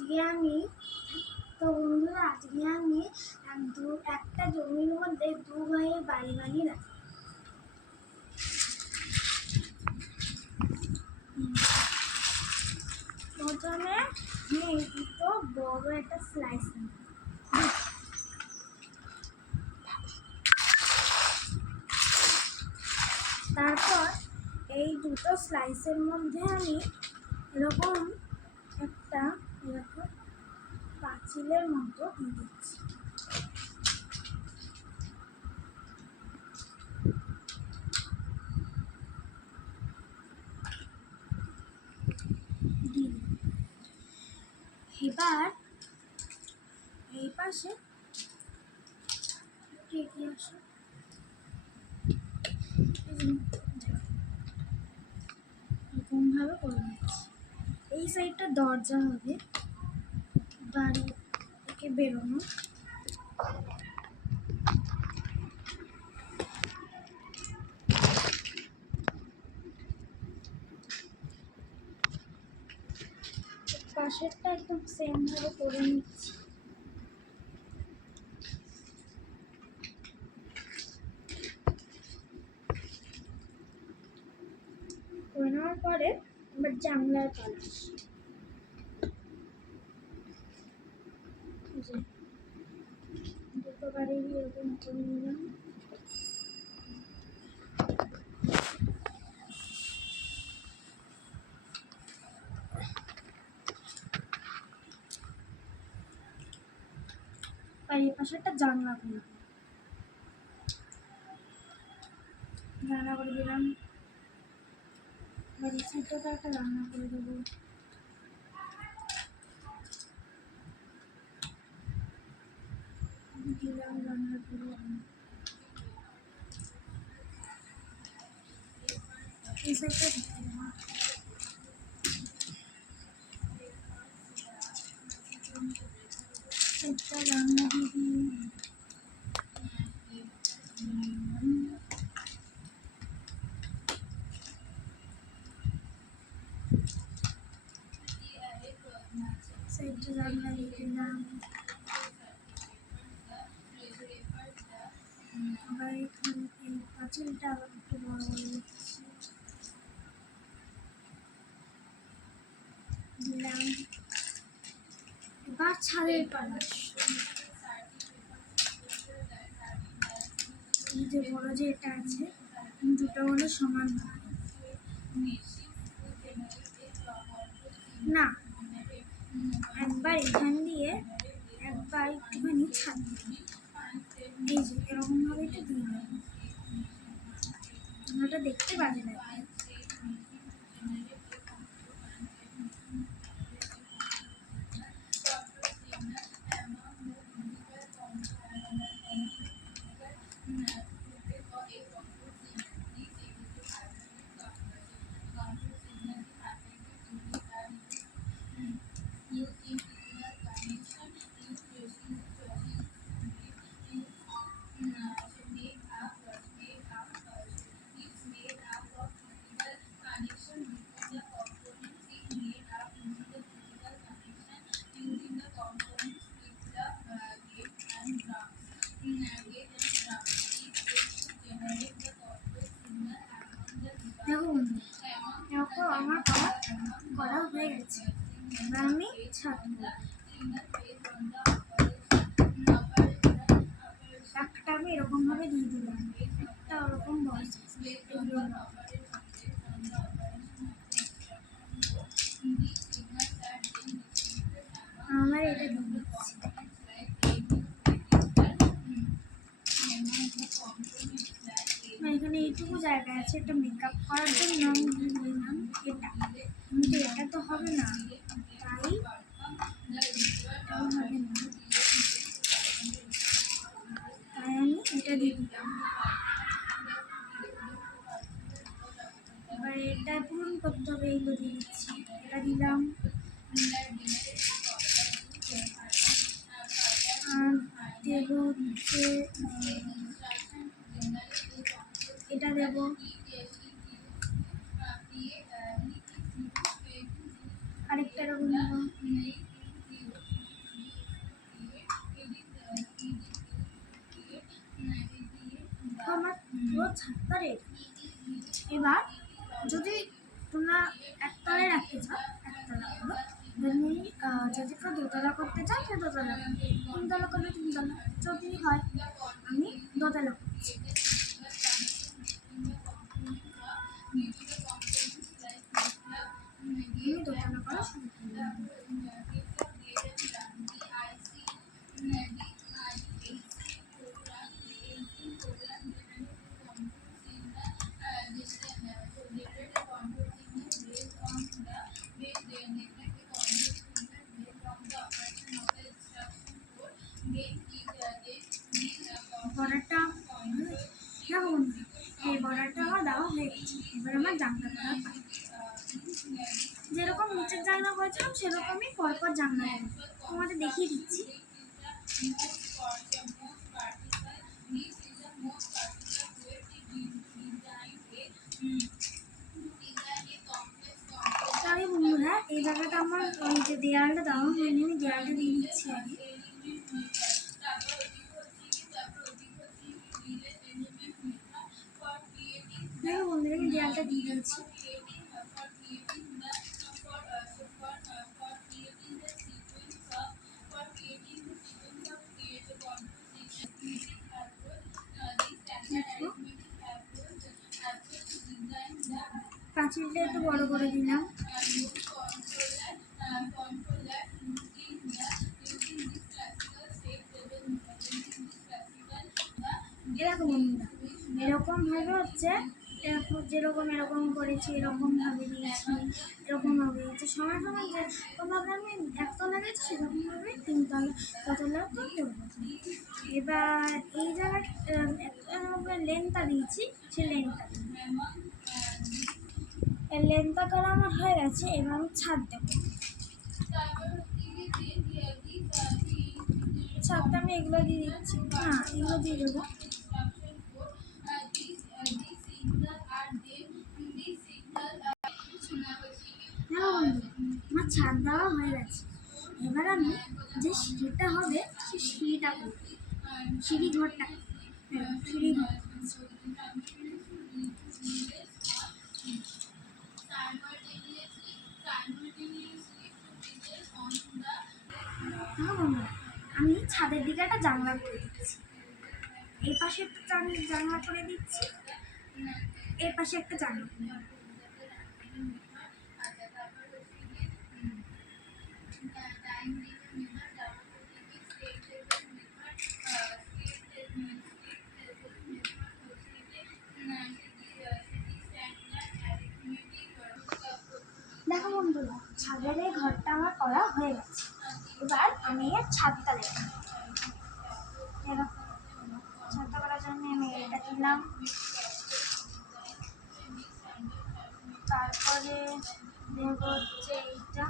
আজকে আমি তো বন্ধুরা আজকে আমি একটা জমির মধ্যে দু ভাইয়ের বাড়ি বানিয়ে রাখি। প্রথমে আমি দুটো বড় একটা স্লাইস নিই, তারপর এই দুটো স্লাইসের মধ্যে আমি এরকম একটা পাঁচিলের মতো দিয়ে দিচ্ছি। এবার এই পাশে এরকমভাবে করে নিচ্ছি। এই সাইডটা দরজা হবে, বাড়ি থেকে বেরোনো। পাশেরটা একদম সেম ভাবে করে নিচ্ছি। করে নেওয়ার পরে এবার জানলার পালা দুটো বাড়িরই এরকম করে নিলাম। আর এই পাশে একটা জানলা করে দিলাম। এবার এই সাইডটাতে একটা রান্না করে দেবো। দিলাম রান্না করে। এই সাইডটা ঢেকে দেবো। একটা রান্না দিয়ে দিই। সাইডটা রান্না দিয়ে দিলাম। আবার এখানে এই পাঁচিলটা আবার একটু বড় দিচ্ছি, দিলাম। এবার ছাদের পালা। এই যে বড় যে এটা আছে, দুটো হলো সমান না, একবার এখান দিয়ে একবার একটুখানি ছাদ দিয়ে এই যে এরকম ভাবে একটু দিয়ে দেবো। ওটা দেখতে বাজে লাগে। দেখো আমার করা হয়ে গেছে। এবার আমি ছাড়বো। একটা আমি এরকম ভাবে দিয়ে দিলাম, একটা ওরকম বয়স আমার এটা দিয়ে দিচ্ছি। এখানে এইটুকু জায়গা আছে, এটা মেকআপ করার জন্য আমি নিলাম এটা, কিন্তু এটা তো হবে না, তাই এটাও হবে না, তাই আমি এটা দিয়ে দিলাম। এবার এটা পূরণ করতে হবে, এইগুলো দিয়ে দিচ্ছি। এটা দিলাম, আর দেব হচ্ছে এটা দেব, আরেকটা এরকম দেবো, ছাদটা রেডি। এবার যদি তোমরা একতলায় রাখতে চাও একতলা করো, যদি কেউ দোতলা করতে চাও সে দোতলা করো, তিনতলা করলে তিনতলা, যদি হয় আমি দোতলা করছি। আমি দোতলা করা শুরু করলাম। বর্ডারটা দেখো এই বর্ডারটা আমার দেওয়া হয়ে গেছে। এবার আমার জানলা করা পাই, যেরকম নিচের জানলা করেছিলাম সেরকমই পরপর জানলা করবো, তোমাদের দেখিয়ে দিচ্ছি। তাই বন্ধুরা এই জায়গাটা আমার ওই যে দেয়ালটা দেওয়া হয়নি, আমি দেয়ালটা দিয়ে দিচ্ছি আগে। দেখো বন্ধুরা আমি দেয়ালটা দিয়ে দিয়েছি। পাঁচিলটা একটু বড় করে দিলাম। এরকম এরকম ভাবে হচ্ছে, যেরকম এরকম করেছি এরকম ভাবে দিয়েছি, এরকম ভাবে দিয়েছি সময় সময় যেরকমভাবে আমি একতলা গেছি সেরকম ভাবে তিনতলা দোতলা তো করবো। এবার এই জায়গাটা লেনটা দিয়েছি, সে লেনটা করা আমার হয়ে গেছে। এবার আমি ছাদ দেবো। ছাদটা আমি এগুলো দিয়ে দিচ্ছি, না এগুলো দিয়ে দেবো। আমার ছাদ দেওয়া হয়ে গেছে। এবার আমি যে সিঁড়িটা হবে সেই সিঁড়িটা করবো, সিঁড়ি ঘরটা, সিঁড়ি ঘর। আমি ছাদের দিকে একটা জানলা করে দিচ্ছি, এই পাশে একটা জানলা করে দিচ্ছি, এর পাশে একটা জানলা করে দিচ্ছি। দেখো বন্ধুরা ছাদের এই ঘরটা আমার করা হয়ে গেছে। এবার আমি এর ছাদটা দেব। ছাদটা করার জন্য আমি এটা দিলাম, তারপরে দেব হচ্ছে এইটা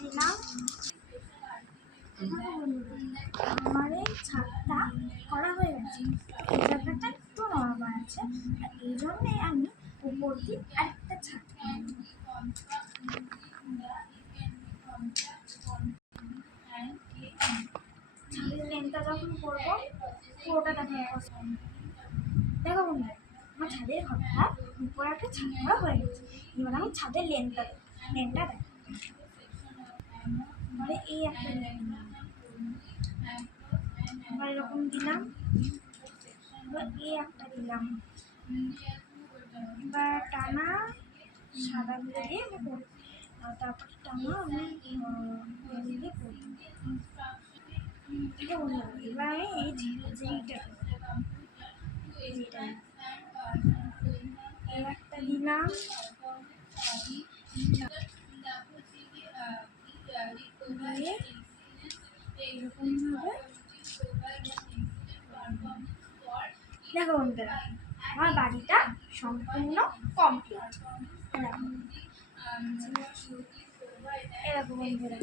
দিলাম। আমার এই ছাদটা করা হয়ে গেছে। এই জায়গাটা একটু নরম আছে, আর এই জন্যে আমি উপর দিয়ে আরেকটা ছাদ ছাদের লেনটা যখন করবো পুরোটা দেখা যাবে। দেখো বন্ধু আমার ছাদের ঘরটা উপরে একটা ছাদ করা হয়ে গেছে। এবার আমি ছাদের লেনটা দেখো, মানে এই একটা লেন এবার এরকম দিলাম, এবার এই একটা দিলাম, এবার টানা সাদা গুলো দিয়ে আমি করবো, তারপর টানা আমি দিয়ে করবো। ঠিক আছে বন্ধু, এবার আমি এই যেইটা একটা দিলাম, এরকম ভাবে। দেখো বন্ধুরা আমার বাড়িটা সম্পূর্ণ কমপ্লিট। এরকম বন্ধুরা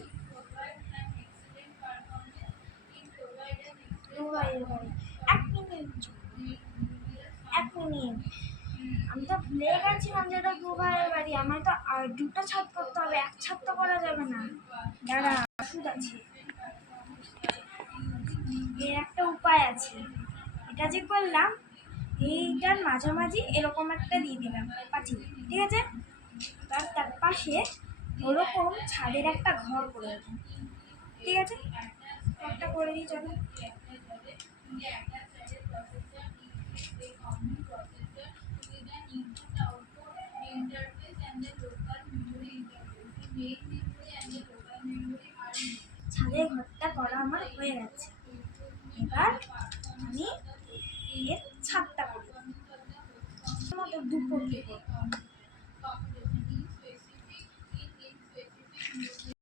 এক মিনিট আমি তো ভুলে গেছিলাম যে এটা দু ভাইয়ের বাড়ি। আমার তো দুটো ছাদ করতে হবে, এক ছাদ তো করা যাবে না। দাঁড়া ওষুধ আছে। এর একটা উপায় আছে। এটা যে করলাম, এইটার মাঝামাঝি এরকম একটা দিয়ে দিলাম পাঁচিল, ঠিক আছে? তার পাশে ওরকম ছাদের একটা ঘর করে দেবো, ঠিক আছে? একটা করে দিই, চলো। ছাদের ঘরটা করা আমার হয়ে গেছে। এবার আমি এর ছাদটা করি, মতো দুটো কি করবো।